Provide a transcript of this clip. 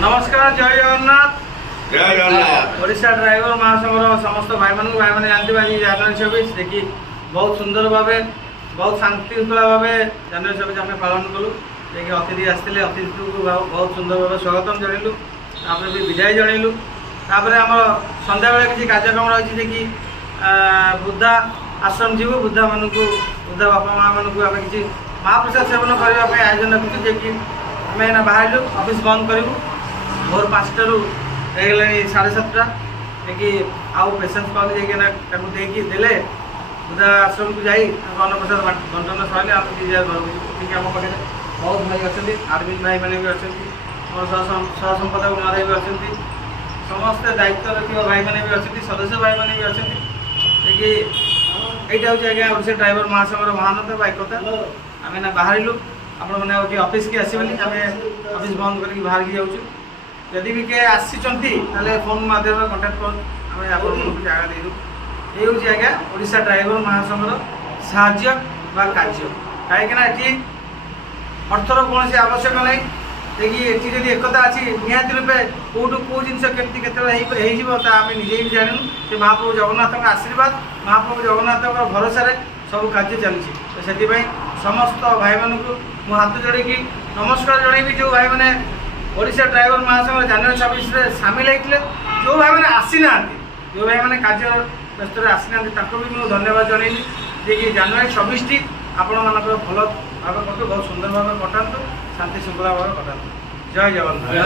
नमस्कार जय जगन्नाथ जय जगन्नाथ। ओडिशा ड्राइवर महासंघर समस्त भाई मान भाई मैंने जानते आज जनवरी 26 देखिए बहुत सुंदर भाव बहुत शांति श्रृंखला भाव जनवरी 26 आम पालन कलु देखिए अतिथि आसते अतिथि को बहुत सुंदर भाव स्वागत जनइलु भी विदाय जनइलु आम सन्ध्या बेले किसी कार्यक्रम रही कि वृद्धा आश्रम जीव वृद्धा मान वृद्धा बापा माँ मानक आम किसी महाप्रसाद सेवन करने आयोजन रखी जे कि आम बाहर ऑफिस बंद करूँ भोर 5टारू हो 7:30 कि आउ पेसेंट कल जाकि देले वृद्धा आश्रम को जाई अन्नप्रसाद बंटन सर आम ठीक आम पाखे बहुत भाई अच्छा आर्मी भाई मैंने भी अच्छा मोर सहसंपादक महोदय भी अच्छा समस्ते दायित्व रखा भाई मैंने भी अच्छा सदस्य भाई मैंने भी अच्छा देखिए यहाँ हूँ आज्ञा ओडिशा ड्राइवर महासंघर महानता बा एकता आम बाहर आपण मैंने ऑफिस की आसबे आम ऑफिस बंद करके बाहर की जाऊँ जदि भी किए आसी फोन माध्यम कंटाक्ट कर आम जगह देलु ये हूँ आज्ञा ओडिशा ड्राइवर महासंघर साहाय्य बा कार्य कहीं अर्थर कौन आवश्यक ना देखिए ये जब एकता अच्छी निहत रूपे कौटू कौ जिन केमती के आम निजे भी जानू से महाप्रभु जगन्नाथ आशीर्वाद महाप्रभु जगन्नाथ भरोसा सब कार्य चलती से समस्त भाई मान को हाथ जोड़ी नमस्कार जनइबी जो भाई मैंने ओडिशा ड्राइवर महासंघ जनवरी 26 सामिल होते जो भाई मैंने आसी ना जो भाई मैंने कार्य व्यस्त आसी ना भी मुझे धन्यवाद जनइली जे कि जनवरी 26 टी आपण मान भल भाव कटू बहुत सुंदर भाव कटातु शांति श्रृंखला भाव कटातु जय जगन्नाथ।